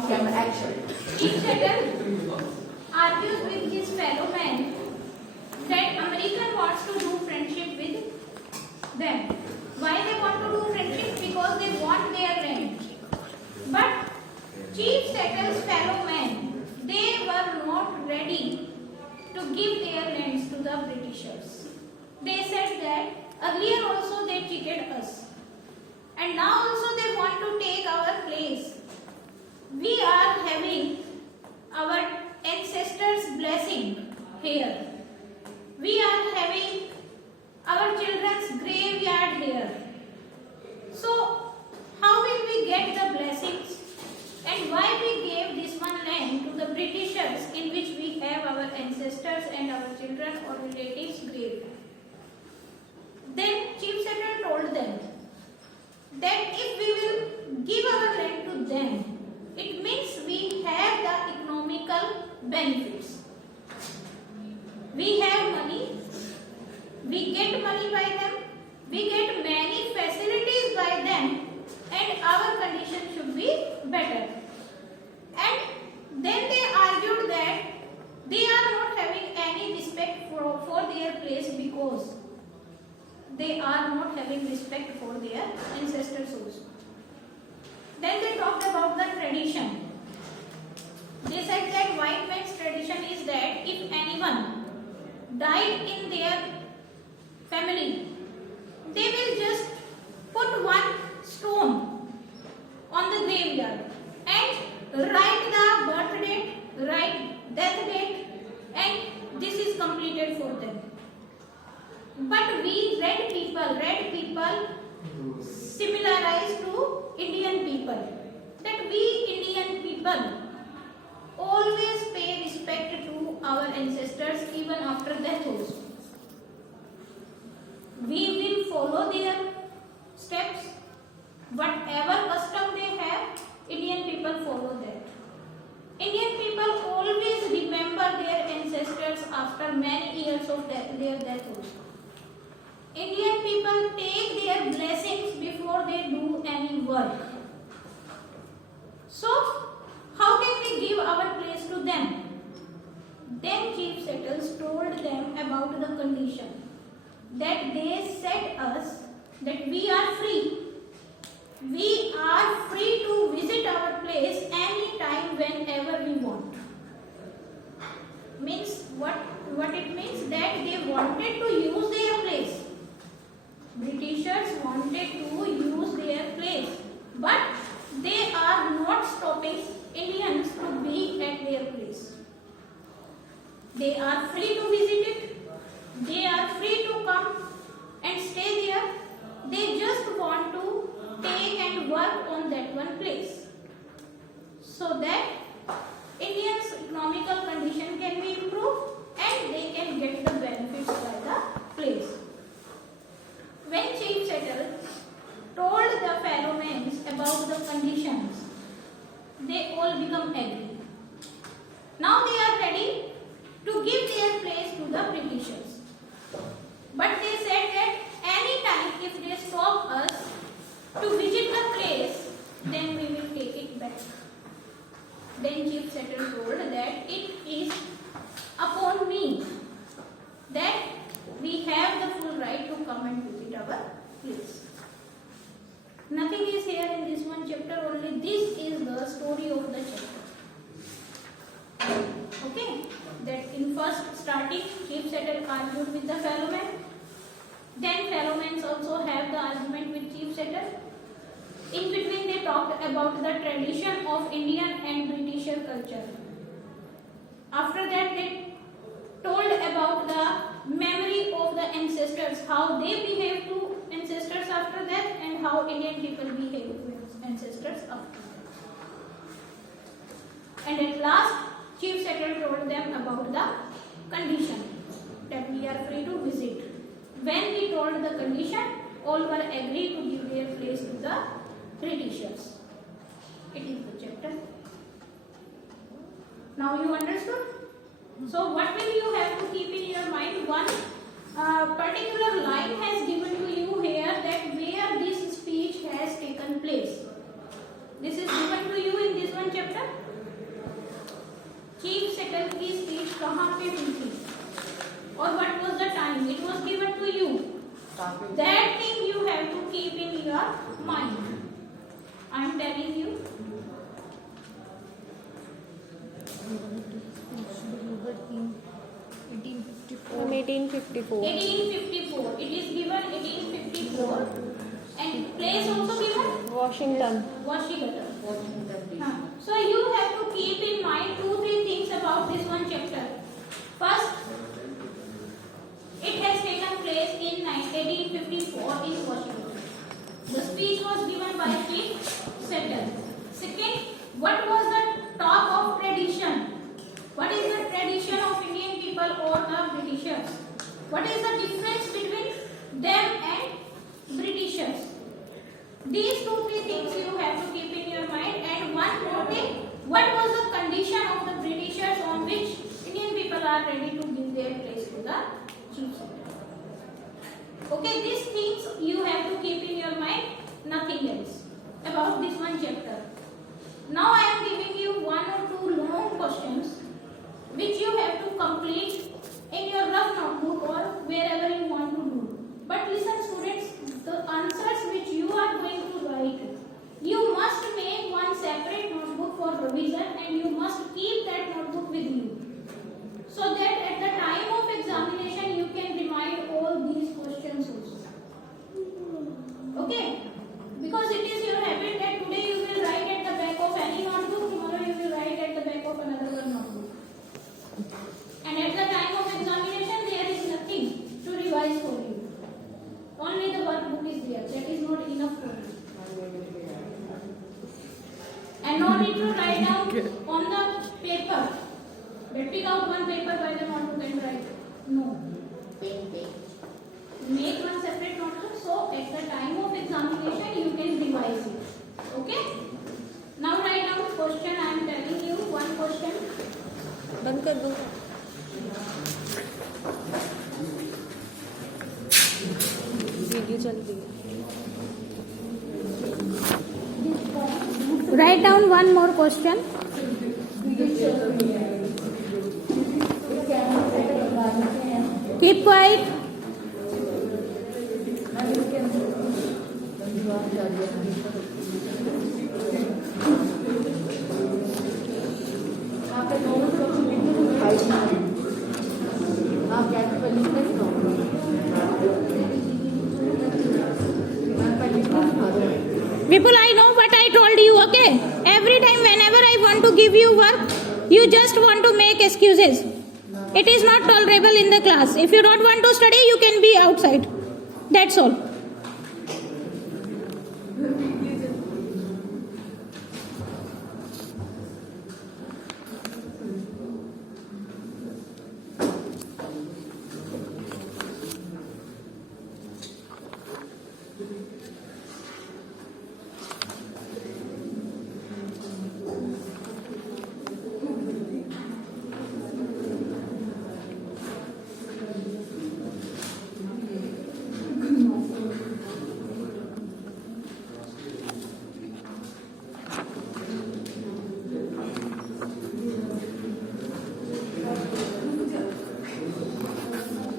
camera action. Chief Settle argues with his fellow men that American wants to do friendship with them. Why they want to do friendship? Because they want their land. But Chief Settle's fellow men, they were not ready to give their lands to the Britishers. They said that earlier also they cheated us, and now also they want to take our place. We are having our ancestors' blessing here. We are having our children's graveyard here. So, how will we get the blessings? And why we gave this one land to the Britishers in which we have our ancestors and our children or relatives' grave? Then Chief Settle told them that if we will give our land to them, it means we have the economical benefits. We have money, we get money by them, we get many facilities by them, and our condition should be better. And then they argued that they are not having any respect for their place because they are not having respect for their ancestors also. Then they talked about the tradition. They said that white man's tradition is that if anyone died in their family, they will just put one stone on the graveyard and write the birth date, write death date, and this is completed for them. But we red people similarized to Indian people, that we Indian people always pay respect to our ancestors even after death also. We will follow their steps. Whatever custom they have, Indian people follow that. Indian people always remember their ancestors after many years of their death also. Indian people take their blessings before they do any work. So, how can we give our place to them? Then Chief Settles told them about the condition that they said us that we are free. We are free to visit our place anytime, whenever we want. Means what it means? That they wanted to use their place. Britishers wanted to use their place, but they are not stopping Indians to be at their place. They are free to visit it. They are free to come and stay there. They just want to take and work on that one place, so that Indians' economical condition can be improved and they can get the benefits by the place. When Chief Settle told the fellow men about the conditions, they all become angry. Now they are ready to give their place to the Britishers. But they said that any time if they stop us to visit the place, then we will take it back. Then Chief Settle told that it is upon me that we have the full right to come and visit our place. Nothing is here in this one chapter, only this is the story of the chapter. Okay, that in first starting Chief Settle argued with the fellow men. Then fellow men also have the argument with Chief Settle. In between they talked about the tradition of Indian and Britisher culture. After that they told about the memory of the ancestors, how they behave to ancestors after that and how Indian people behave to ancestors after that. And at last Chief Settle told them about the condition that we are free to visit. When we told the condition, all were agreed to give their place to the Britishers. It is the chapter. Now you understood? So what will you have to keep in your mind? One particular line has given to you here that where this speech has taken place. This is given to you in this one chapter. That thing you have to keep in your mind. I am telling you. From 1854. 1854. It is given 1854. And place also given? Washington. Washington. So you have to keep in mind 2-3 things about this one chapter. First, it has taken place in 1854 in Washington. The speech was given by Chief Seton. Second, what was the talk of tradition? What is the tradition of Indian people or the Britishers? What is the difference between them and Britishers? These 2-3 things you have to keep in your mind. And one more thing, what was the condition of the Britishers on which Indian people are ready to give their place to the Chief Secretary? Okay, these things you have to keep in your mind, nothing else about this one chapter. Now I am giving you 1 or 2 long questions which you have to complete in your rough notebook or wherever you want to do. But listen students, the answers which you are going to write, you must make one separate notebook for revision and you must keep that notebook with you. So that at the time of examination you can remind all these questions also. Okay? Because it is your habit that today you will write at the back of any notebook, tomorrow you will write at the back of another one notebook. And at the time of examination there is nothing to revise for you. Only the workbook is there. That is not enough for you. And no need to write down on the paper. But pick out one paper by the notebook and write. No. Make one separate notebook so at the time of examination you can revise it. Okay? Now write down question. I am telling you one question. बंद कर दो. Video चल रही है. Write down one more question. Keep quiet. People, I know what I told you, okay? Every time whenever I want to give you work, you just want to make excuses. It is not tolerable in the class. If you don't want to study, you can be outside. That's all.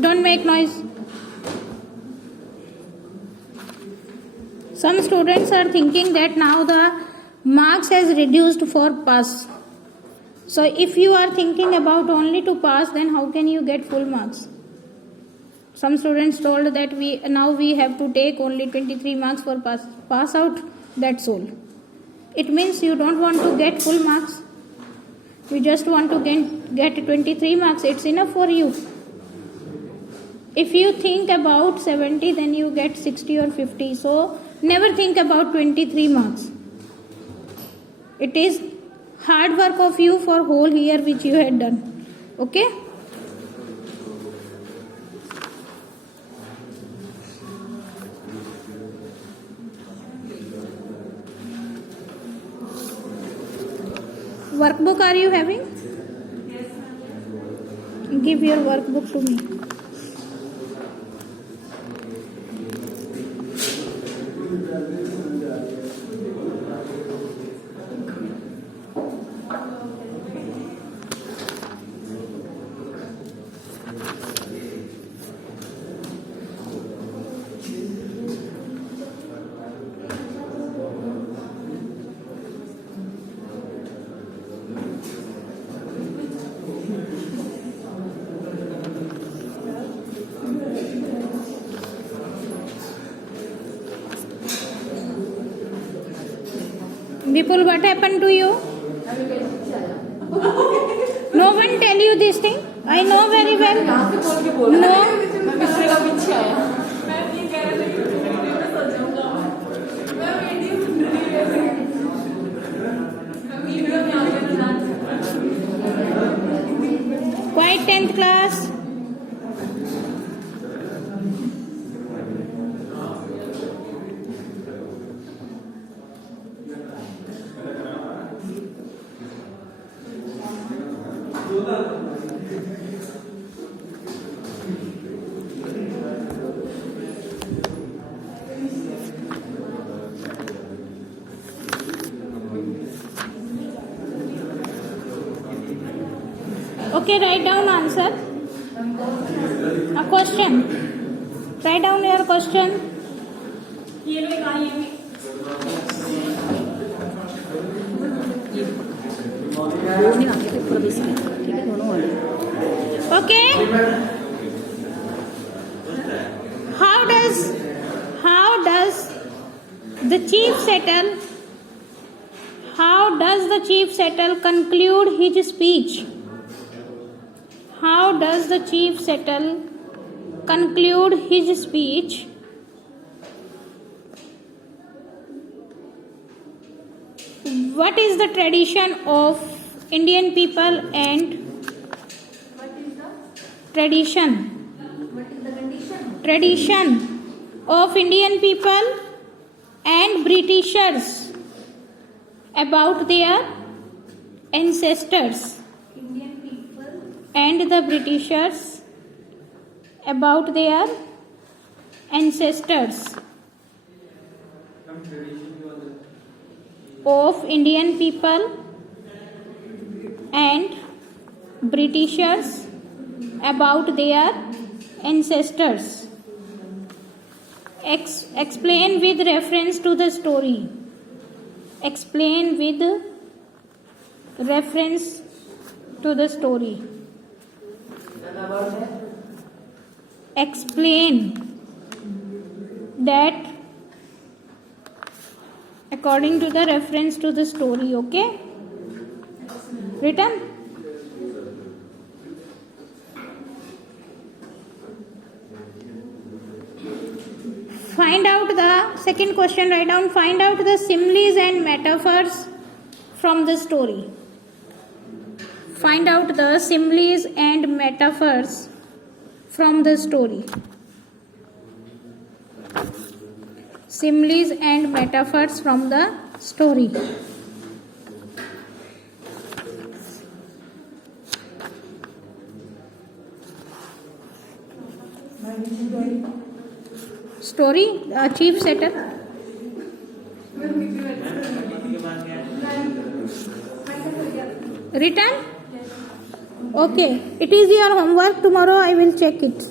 Don't make noise. Some students are thinking that now the marks has reduced for pass. So if you are thinking about only to pass, then how can you get full marks? Some students told that we have to take only 23 marks for pass out. That's all. It means you don't want to get full marks. You just want to get 23 marks. It's enough for you. If you think about 70, then you get 60 or 50. So never think about 23 marks. It is hard work of you for whole year which you had done. Okay? Workbook are you having? Yes. Give your workbook to me. Vipul, what happened to you? No one tell you this thing? I know very well. No. Quiet 10th class. Okay, write down answer. A question. Write down your question. Okay. How does the chief settle conclude his speech? How does the chief settle conclude his speech? What is the tradition of Indian people and tradition of Indian people and Britishers about their ancestors? And the Britishers about their ancestors of Indian people and Britishers about their ancestors. Explain with reference to the story. Explain with reference to the story. Explain that according to the reference to the story. Okay? Written? Find out the second question. Write down. Find out the similes and metaphors from the story. Find out the similes and metaphors from the story. Similes and metaphors from the story. Story, chief setter. Written? Okay. It is your homework. Tomorrow I will check it.